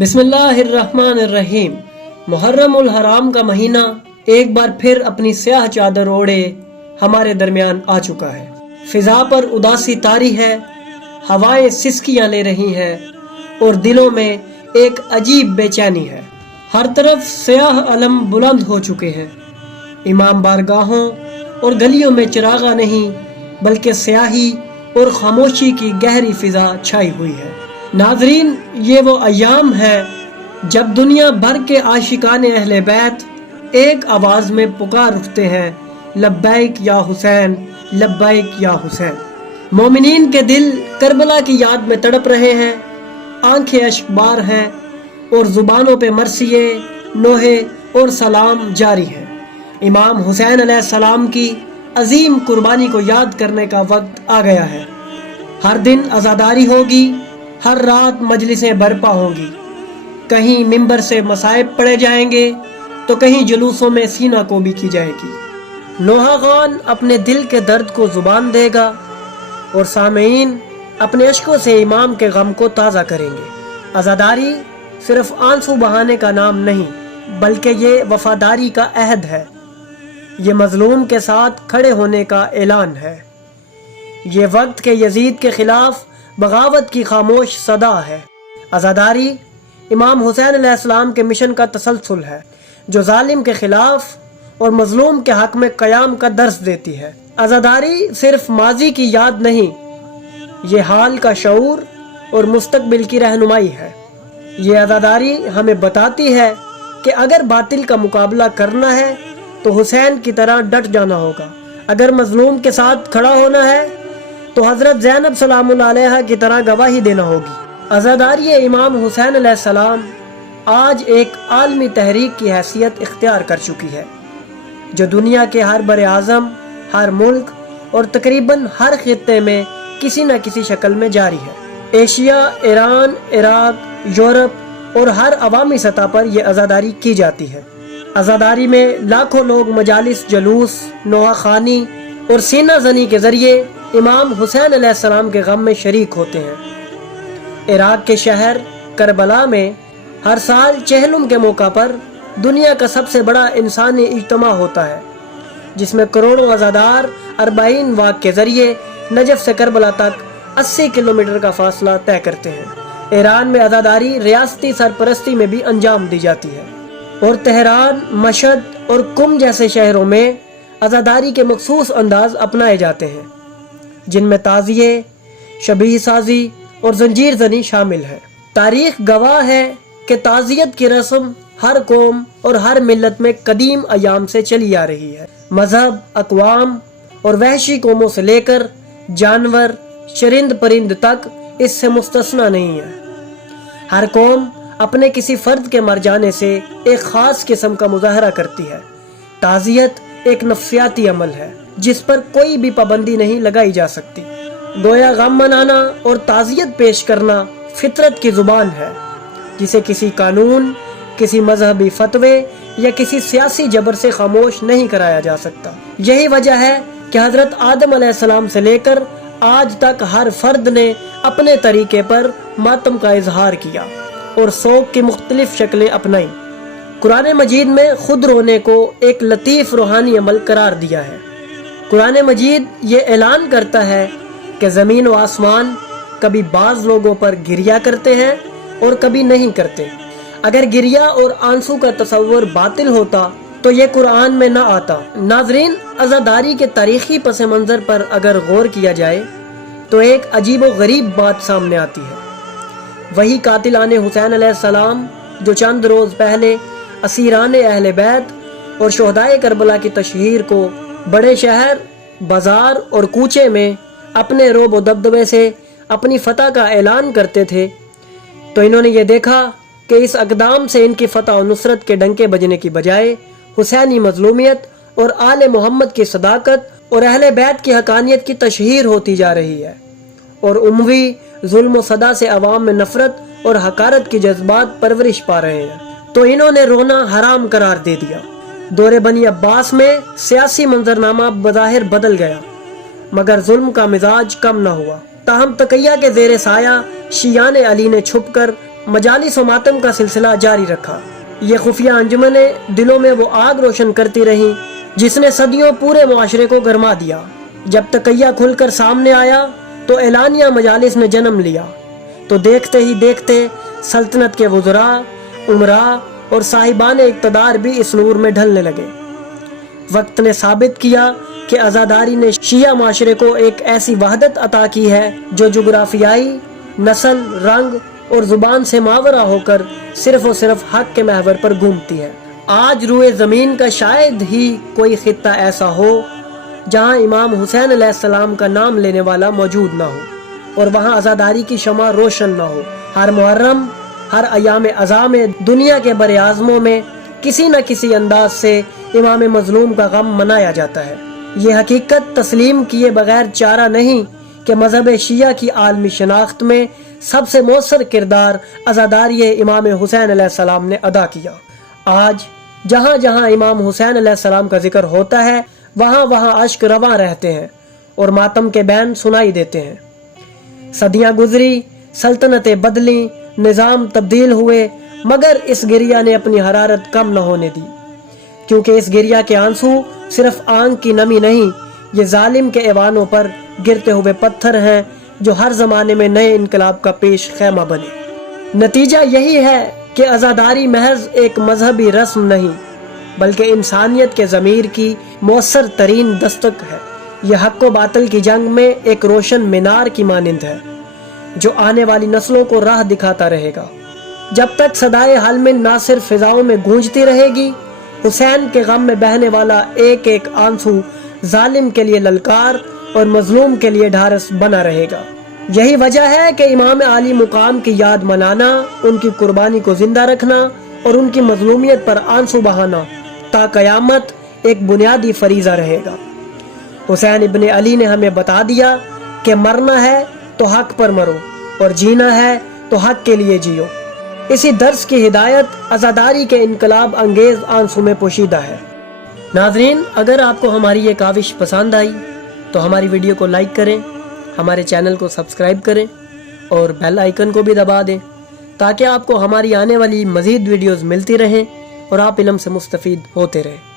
بسم اللہ الرحمن الرحیم۔ محرم الحرام کا مہینہ ایک بار پھر اپنی سیاہ چادر اوڑھے ہمارے درمیان آ چکا ہے۔ فضا پر اداسی طاری ہے، ہوائیں سسکیاں لے رہی ہیں اور دلوں میں ایک عجیب بے چینی ہے۔ ہر طرف سیاہ علم بلند ہو چکے ہیں۔ امام بارگاہوں اور گلیوں میں چراغاں نہیں بلکہ سیاہی اور خاموشی کی گہری فضا چھائی ہوئی ہے۔ ناظرین، یہ وہ ایام ہے جب دنیا بھر کے عاشقان اہل بیت ایک آواز میں پکار اٹھتے ہیں، لبیک یا حسین، لبیک یا حسین۔ مومنین کے دل کربلا کی یاد میں تڑپ رہے ہیں، آنکھیں اشک بار ہیں اور زبانوں پہ مرثیے، نوحے اور سلام جاری ہیں۔ امام حسین علیہ السلام کی عظیم قربانی کو یاد کرنے کا وقت آ گیا ہے۔ ہر دن عزاداری ہوگی، ہر رات مجلسیں برپا ہوں گی، کہیں ممبر سے مصائب پڑھے جائیں گے تو کہیں جلوسوں میں سینہ کو بھی کی جائے گی۔ نوحہ خان اپنے دل کے درد کو زبان دے گا اور سامعین اپنے اشکوں سے امام کے غم کو تازہ کریں گے۔ عزاداری صرف آنسو بہانے کا نام نہیں بلکہ یہ وفاداری کا عہد ہے، یہ مظلوم کے ساتھ کھڑے ہونے کا اعلان ہے، یہ وقت کے یزید کے خلاف بغاوت کی خاموش صدا ہے۔ عزاداری امام حسین علیہ السلام کے مشن کا تسلسل ہے، جو ظالم کے خلاف اور مظلوم کے حق میں قیام کا درس دیتی ہے۔ عزاداری صرف ماضی کی یاد نہیں، یہ حال کا شعور اور مستقبل کی رہنمائی ہے۔ یہ عزاداری ہمیں بتاتی ہے کہ اگر باطل کا مقابلہ کرنا ہے تو حسین کی طرح ڈٹ جانا ہوگا، اگر مظلوم کے ساتھ کھڑا ہونا ہے تو حضرت زینب سلام اللہ علیہ کی طرح گواہی دینا ہوگی۔ عزاداری امام حسین علیہ السلام آج ایک عالمی تحریک کی حیثیت اختیار کر چکی ہے، جو دنیا کے ہر بر اعظم، ہر ملک اور تقریباً ہر خطے میں کسی نہ کسی شکل میں جاری ہے۔ ایشیا، ایران، عراق، یورپ اور ہر عوامی سطح پر یہ عزاداری کی جاتی ہے۔ عزاداری میں لاکھوں لوگ مجالس، جلوس، نوحہ خوانی اور سینہ زنی کے ذریعے امام حسین علیہ السلام کے غم میں شریک ہوتے ہیں۔ عراق کے شہر کربلا میں ہر سال چہلم کے موقع پر دنیا کا سب سے بڑا انسانی اجتماع ہوتا ہے، جس میں کروڑوں عزادار 40 واق کے ذریعے نجف سے کربلا تک 80 کلومیٹر کا فاصلہ طے کرتے ہیں۔ ایران میں عزاداری ریاستی سرپرستی میں بھی انجام دی جاتی ہے، اور تہران، مشہد اور قم جیسے شہروں میں عزاداری کے مخصوص انداز اپنائے جاتے ہیں، جن میں تعزیے، شبیہ سازی اور زنجیر زنی شامل ہے۔ تاریخ گواہ ہے کہ تعزیت کی رسم ہر قوم اور ہر ملت میں قدیم ایام سے چلی آ رہی ہے۔ مذہب، اقوام اور وحشی قوموں سے لے کر جانور، چرند پرند تک اس سے مستثنی نہیں ہے۔ ہر قوم اپنے کسی فرد کے مر جانے سے ایک خاص قسم کا مظاہرہ کرتی ہے۔ تعزیت ایک نفسیاتی عمل ہے جس پر کوئی بھی پابندی نہیں لگائی جا سکتی۔ گویا غم منانا اور تعزیت پیش کرنا فطرت کی زبان ہے، جسے کسی قانون، کسی مذہبی فتوے یا کسی سیاسی جبر سے خاموش نہیں کرایا جا سکتا۔ یہی وجہ ہے کہ حضرت آدم علیہ السلام سے لے کر آج تک ہر فرد نے اپنے طریقے پر ماتم کا اظہار کیا اور سوگ کی مختلف شکلیں اپنائیں۔ قرآن مجید میں خود رونے کو ایک لطیف روحانی عمل قرار دیا ہے۔ قرآن مجید یہ اعلان کرتا ہے کہ زمین و آسمان کبھی بعض لوگوں پر گریہ کرتے ہیں اور کبھی نہیں کرتے۔ اگر گریہ اور آنسو کا تصور باطل ہوتا تو یہ قرآن میں نہ آتا۔ ناظرین، عزاداری کے تاریخی پس منظر پر اگر غور کیا جائے تو ایک عجیب و غریب بات سامنے آتی ہے۔ وہی قاتلان حسین علیہ السلام جو چند روز پہلے اسیران اہل بیت اور شہدائے کربلا کی تشہیر کو بڑے شہر، بازار اور کوچے میں اپنے رعب و دبدبے سے اپنی فتح کا اعلان کرتے تھے، تو انہوں نے یہ دیکھا کہ اس اقدام سے ان کی فتح و نصرت کے ڈنکے بجنے کی بجائے حسینی مظلومیت اور آل محمد کی صداقت اور اہل بیت کی حقانیت کی تشہیر ہوتی جا رہی ہے، اور اموی ظلم و صدا سے عوام میں نفرت اور حقارت کی جذبات پرورش پا رہے ہیں۔ تو انہوں نے رونا حرام قرار دے دیا۔ دور بنی عباس میں سیاسی منظرنامہ بظاہر بدل گیا، مگر ظلم کا مزاج کم نہ ہوا۔ تاہم تقیہ کے زیر سایہ شیعان علی نے چھپ کر مجالس و ماتم کا سلسلہ جاری رکھا۔ یہ خفیہ انجمنیں دلوں میں وہ آگ روشن کرتی رہیں جس نے صدیوں پورے معاشرے کو گرما دیا۔ جب تقیہ کھل کر سامنے آیا تو اعلانیہ مجالس نے جنم لیا، تو دیکھتے ہی دیکھتے سلطنت کے وزراء، امراء اور صاحبان اقتدار بھی اس نور میں ڈھلنے لگے۔ وقت نے ثابت کیا کہ عزاداری نے شیعہ معاشرے کو ایک ایسی وحدت عطا کی ہے جو جغرافیائی، نسل، رنگ اور زبان سے ماورا ہو کر صرف اور صرف حق کے محور پر گھومتی ہے۔ آج روئے زمین کا شاید ہی کوئی خطہ ایسا ہو جہاں امام حسین علیہ السلام کا نام لینے والا موجود نہ ہو اور وہاں عزاداری کی شمع روشن نہ ہو۔ ہر محرم، ہر ایام عزا میں دنیا کے بر اعظموں میں کسی نہ کسی انداز سے امام مظلوم کا غم منایا جاتا ہے۔ یہ حقیقت تسلیم کیے بغیر چارہ نہیں کہ مذہب شیعہ کی عالمی شناخت میں سب سے مؤثر کردار عزاداری امام حسین علیہ السلام نے ادا کیا۔ آج جہاں جہاں امام حسین علیہ السلام کا ذکر ہوتا ہے وہاں وہاں اشک رواں رہتے ہیں اور ماتم کے بین سنائی دیتے ہیں۔ صدیاں گزری، سلطنتیں بدلیں، نظام تبدیل ہوئے، مگر اس گریہ نے اپنی حرارت کم نہ ہونے دی، کیونکہ اس گریہ کے آنسو صرف آنکھ کی نمی نہیں، یہ ظالم کے ایوانوں پر گرتے ہوئے پتھر ہیں جو ہر زمانے میں نئے انقلاب کا پیش خیمہ بنے۔ نتیجہ یہی ہے کہ عزاداری محض ایک مذہبی رسم نہیں بلکہ انسانیت کے ضمیر کی مؤثر ترین دستک ہے۔ یہ حق و باطل کی جنگ میں ایک روشن مینار کی مانند ہے جو آنے والی نسلوں کو راہ دکھاتا رہے گا۔ جب تک صدائے حلمن نہ صرف فضاؤں میں گونجتی رہے گی، حسین کے غم میں بہنے والا ایک ایک آنسو ظالم کے لیے للکار اور مظلوم کے لیے ڈھارس بنا رہے گا۔ یہی وجہ ہے کہ امام عالی مقام کی یاد منانا، ان کی قربانی کو زندہ رکھنا اور ان کی مظلومیت پر آنسو بہانا تا قیامت ایک بنیادی فریضہ رہے گا۔ حسین ابن علی نے ہمیں بتا دیا کہ مرنا ہے تو حق پر مرو اور جینا ہے تو حق کے لیے جیو۔ اسی درس کی ہدایت عزاداری کے انقلاب انگیز آنسو میں پوشیدہ ہے۔ ناظرین، اگر آپ کو ہماری یہ کاوش پسند آئی تو ہماری ویڈیو کو لائک کریں، ہمارے چینل کو سبسکرائب کریں اور بیل آئیکن کو بھی دبا دیں تاکہ آپ کو ہماری آنے والی مزید ویڈیوز ملتی رہیں اور آپ علم سے مستفید ہوتے رہیں۔